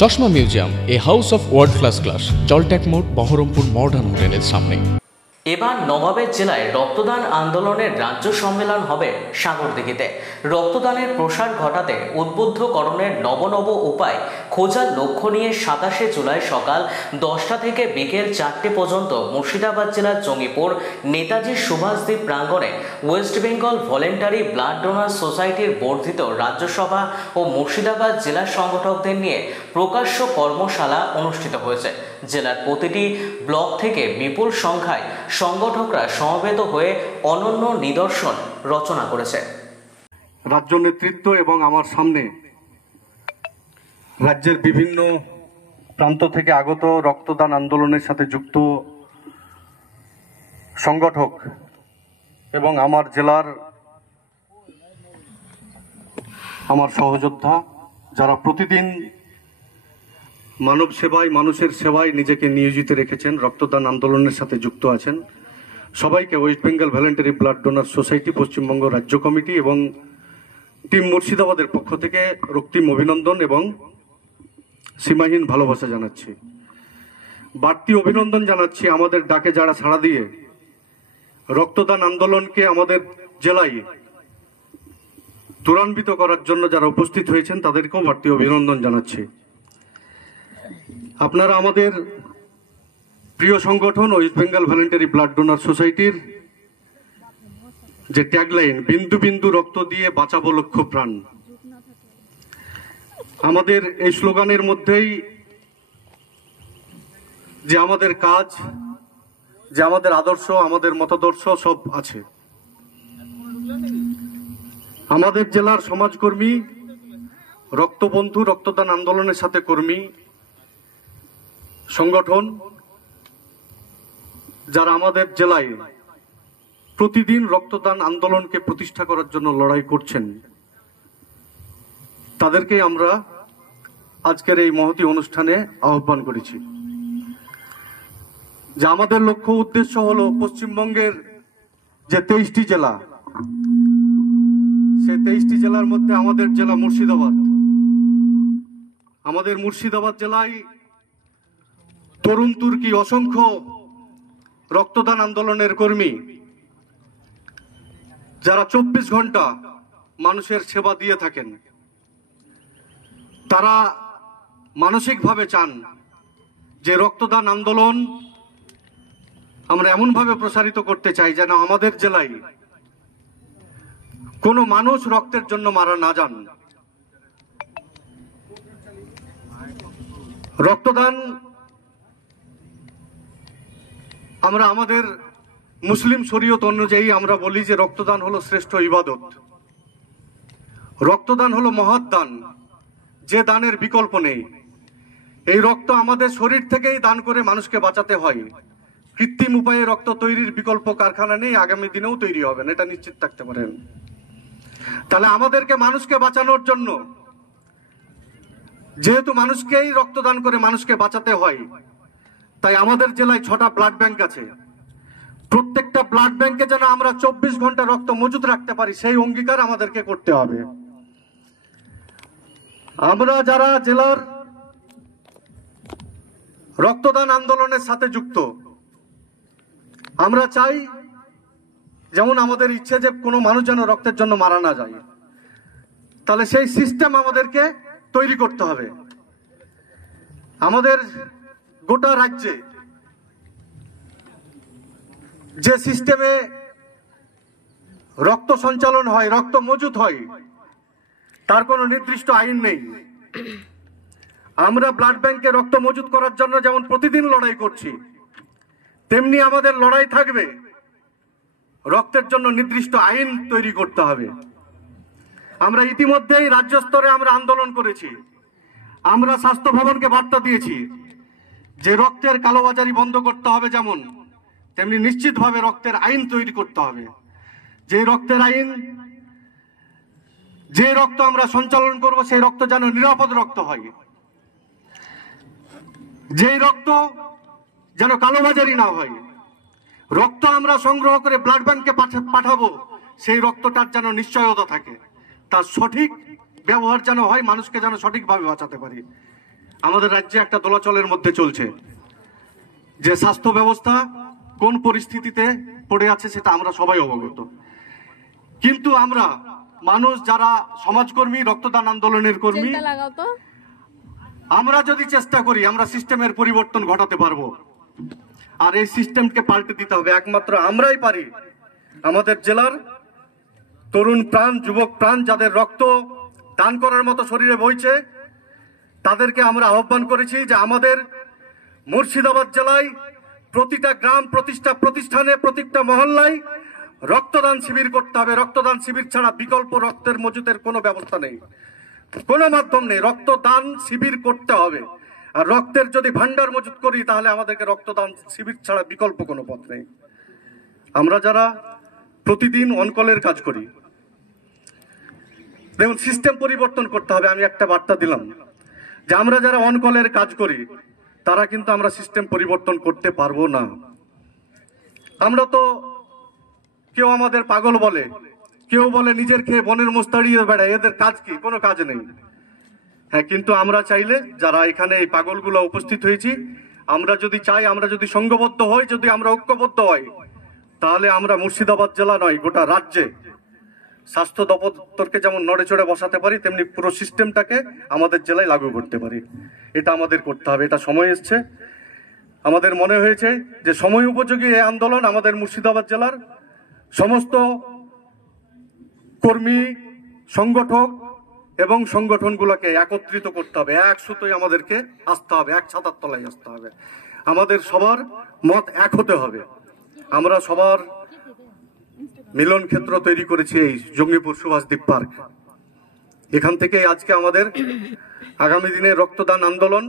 চশমা museum, a house of world class, জলট্যাক মোড়, বহরমপুর মডার্ন হোটেলের সামনে। এবার নবাবের জেলায় রক্তদান আন্দোলনের রাজ্য সম্মেলন হবে সাগরদিঘিতে। রক্তদানের প্রসার ঘটাতে উদ্বুদ্ধকরণের নব উপায় খোঁজার লক্ষ্য নিয়ে 27 জুলাই সকাল 10টা থেকে বিকেল 4টে পর্যন্ত মুর্শিদাবাদ জেলার জঙ্গিপুর নেতাজি সুভাষদ্বীপ প্রাঙ্গণে West Bengal voluntary blood donor সোসাইটির বর্ধিত রাজ্যসভা ও মুর্শিদাবাদ জেলা সংগঠকদের নিয়ে প্রকাশ্য কর্মশালা অনুষ্ঠিত হয়েছে। জেলার প্রতিটি ব্লক থেকে বিপুল সংখ্যায় সংগঠকরা সমবেত হয়ে অনন্য নিদর্শন রচনা করেছে। রাজ্য নেতৃত্ব এবং আমার সামনে রাজ্যের বিভিন্ন প্রান্ত থেকে আগত রক্তদান আন্দোলনের সাথে যুক্ত সংগঠক এবং আমার জেলার আমার সহযোদ্ধা যারা প্রতিদিন মানব সেবায়, মানুষের সেবায় নিজেকে নিয়োজিত রেখেছেন, রক্তদান আন্দোলনের সাথে যুক্ত আছেন, সবাইকে West Bengal voluntary blood donor society Paschimbanga রাজ্য কমিটি এবং টিম মুর্শিদাবাদের পক্ষ থেকে রক্তিম অভিনন্দন এবং সীমাহীন ভালোবাসা জানাচ্ছি। বাড়তি অভিনন্দন জানাচ্ছি আমাদের ডাকে যারা সাড়া দিয়ে রক্তদান আন্দোলনকে আমাদের জেলায় ত্বরান্বিত করার জন্য যারা উপস্থিত হয়েছেন তাদেরকেও বাড়তি অভিনন্দন জানাচ্ছি। আপনারা আমাদের প্রিয় সংগঠন West Bengal voluntary blood donor সোসাইটির যে ট্যাগলাইন, বিন্দু বিন্দু রক্ত দিয়ে বাঁচাবো লক্ষ প্রাণ, আমাদের এই স্লোগানের মধ্যেই যে আমাদের কাজ, যে আমাদের আদর্শ, আমাদের মতাদর্শ সব আছে। আমাদের জেলার সমাজকর্মী, রক্তবন্ধু, রক্তদান আন্দোলনের সাথে কর্মী সংগঠন যারা আমাদের জেলায় প্রতিদিন রক্তদান আন্দোলনকে প্রতিষ্ঠা করার জন্য লড়াই করছেন, তাদেরকে আমরা আজকের এই মহতী অনুষ্ঠানে আহ্বান করেছি। যে আমাদের লক্ষ্য উদ্দেশ্য হলো পশ্চিমবঙ্গের যে 23টি জেলা, সেই 23টি জেলার মধ্যে আমাদের জেলা মুর্শিদাবাদ। আমাদের মুর্শিদাবাদ জেলায় তরুণ তুর্কি অসংখ্য রক্তদান আন্দোলনের কর্মী যারা 24 ঘন্টা মানুষের সেবা দিয়ে থাকেন। তারা মানসিকভাবে চান যে রক্তদান আন্দোলন আমরা এমনভাবে প্রসারিত করতে চাই যেন আমাদের জেলায় কোনো মানুষ রক্তের জন্য মারা না যান। রক্তদান আমরা আমাদের মুসলিম শরীয়ত অনুযায়ী আমরা বলি যে রক্তদান হলো শ্রেষ্ঠ ইবাদত, রক্তদান হলো মহৎ দান, যে দানের বিকল্প নেই। এই রক্ত আমাদের শরীর থেকেই দান করে মানুষকে বাঁচাতে হয়। কৃত্রিম উপায়ে রক্ত তৈরির বিকল্প কারখানা নেই, আগামী দিনেও তৈরি হবে না, এটা নিশ্চিত থাকতে পারেন। তাহলে আমাদেরকে মানুষকে বাঁচানোর জন্য, যেহেতু মানুষকেই রক্তদান করে মানুষকে বাঁচাতে হয়, তাই আমাদের জেলায় 6টা ব্লাড ব্যাংক আছে। প্রত্যেকটা ব্লাড ব্যাংকে যেন আমরা 24 ঘন্টা রক্ত মজুত রাখতে পারি, সেই অঙ্গীকার আমাদেরকে করতে হবে। আমরা যারা জেলার রক্তদান আন্দোলনের সাথে যুক্ত, আমরা চাই যেমন আমাদের ইচ্ছে যে কোনো মানুষ যেন রক্তের জন্য মারা না যায়, তাহলে সেই সিস্টেম আমাদেরকে তৈরি করতে হবে। আমাদের গোটা রাজ্যে যে সিস্টেমে রক্ত সঞ্চালন হয়, রক্ত মজুত হয়, তার কোনো নির্দিষ্ট আইন নেই। আমরা ব্লাড ব্যাংকে রক্ত মজুত করার জন্য যেমন প্রতিদিন লড়াই করছি, তেমনি আমাদের লড়াই থাকবে রক্তের জন্য নির্দিষ্ট আইন তৈরি করতে হবে। আমরা ইতিমধ্যেই রাজ্য স্তরে আমরা আন্দোলন করেছি, আমরা স্বাস্থ্য ভবনকে বার্তা দিয়েছি যে রক্তের কালোবাজারি বন্ধ করতে হবে, যেমন তেমনি নিশ্চিতভাবে রক্তের আইন তৈরি করতে হবে। যে রক্তের আইন, যে রক্ত আমরা সঞ্চালন করব সেই রক্ত যেন নিরাপদ রক্ত হয়, যে রক্ত যেন কালোবাজারি না হয়। রক্ত আমরা সংগ্রহ করে ব্লাড ব্যাংকে পাঠাবো, সেই রক্তটার যেন নিশ্চয়তা থাকে, তার সঠিক ব্যবহার যেন হয়, মানুষকে যেন সঠিকভাবে বাঁচাতে পারি। আমাদের রাজ্যে একটা দোলাচলের মধ্যে চলছে, যে স্বাস্থ্য ব্যবস্থা কোন পরিস্থিতিতে পড়ে আছে সেটা আমরা সবাই অবগত। কিন্তু আমরা মানুষ যারা সমাজকর্মী, রক্তদান আন্দোলনের কর্মী, আমরা যদি চেষ্টা করি আমরা সিস্টেমের পরিবর্তন ঘটাতে পারবো। আর এই সিস্টেমকে পাল্টে দিতে হবে একমাত্র আমরাই পারি। আমাদের জেলার তরুণ প্রাণ, যুবক প্রাণ, যাদের রক্ত দান করার মতো শরীরে বইছে, তাদেরকে আমরা আহ্বান করেছি যে আমাদের মুর্শিদাবাদ জেলায় প্রতিটা গ্রাম, প্রতিষ্ঠানে, প্রতিটা মহল্লায় রক্তদান শিবির করতে হবে। রক্তদান শিবির ছাড়া বিকল্প রক্তের মজুতের কোনো ব্যবস্থা নেই, কোনো মাধ্যম নেই। রক্তদান শিবির করতে হবে। আর রক্তের যদি ভান্ডার মজুত করি তাহলে আমাদেরকে রক্তদান শিবির ছাড়া বিকল্প কোনো পথ নেই। আমরা যারা প্রতিদিন অনকলের কাজ করি, দেখুন সিস্টেম পরিবর্তন করতে হবে। আমি একটা বার্তা দিলাম যে আমরা যারা অনকলের কাজ করি তারা কিন্তু আমরা সিস্টেম পরিবর্তন করতে পারবো না। আমরা তো কেউ আমাদের পাগল বলে, কেউ বলে নিজের খেয়ে বনের মোষ তাড়িয়ে বেড়ায়, এদের কাজ কি? কোনো কাজ নেই। হ্যাঁ, কিন্তু আমরা চাইলে, যারা এখানে এই পাগলগুলো উপস্থিত হয়েছি, আমরা যদি চাই, আমরা যদি সংঘবদ্ধ হই, যদি আমরা ঐক্যবদ্ধ হই, তাহলে আমরা মুর্শিদাবাদ জেলা নয় গোটা রাজ্যে স্বাস্থ্য দপ্তরকে যেমন নড়ে চড়ে বসাতে পারি, তেমনি পুরো সিস্টেমটাকে আমাদের জেলায় লাগু করতে পারি। এটা আমাদের করতে হবে। এটা সময় এসছে। আমাদের মনে হয়েছে যে সময় উপযোগী এই আন্দোলন আমাদের মুর্শিদাবাদ জেলার সমস্ত কর্মী, সংগঠক এবং সংগঠনগুলোকে একত্রিত করতে হবে। এক সুতোয় আমাদেরকে আসতে হবে, এক ছাতার তলায় আসতে হবে। আমাদের সবার মত এক হতে হবে। আমরা সবার মিলন ক্ষেত্র তৈরি করেছি এই জঙ্গিপুর সুভাষদ্বীপ পার্ক। এখান থেকে আজকে আমাদের আগামী দিনে রক্তদান আন্দোলন